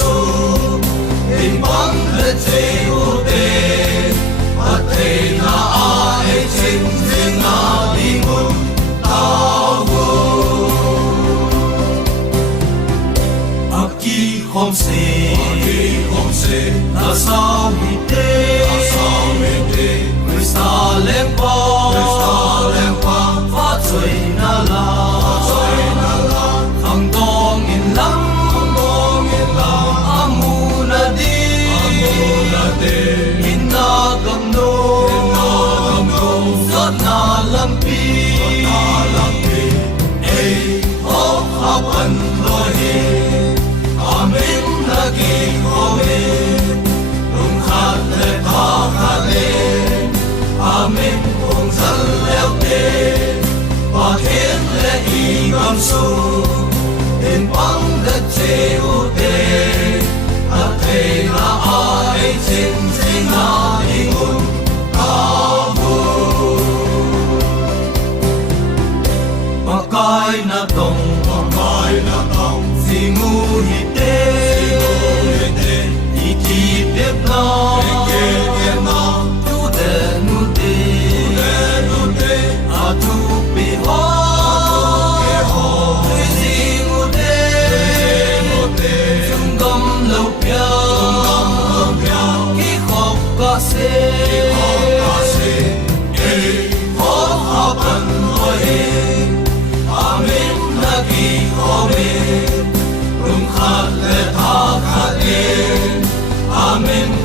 su in bang le che o te a te na ai chim chim na ding ta wo aki khom se na sa mi te Krista lem pa fa choi na la kham dong in lam amuna di in na gam no zot na lam pi ei ho hapan lo he amen nagi ome rum khat le tha khat le amen ong zal leo te pa thiên le i ngam su in bang de che u te a te na ai chin chin na ingun ta bu pakai na tong singu hi te i ki pep na tu de nu te a tu pe ho singu te chung gam lo pya ki khop ka se ho hapan lo he amen nagi ome rum khat le tha khat le amen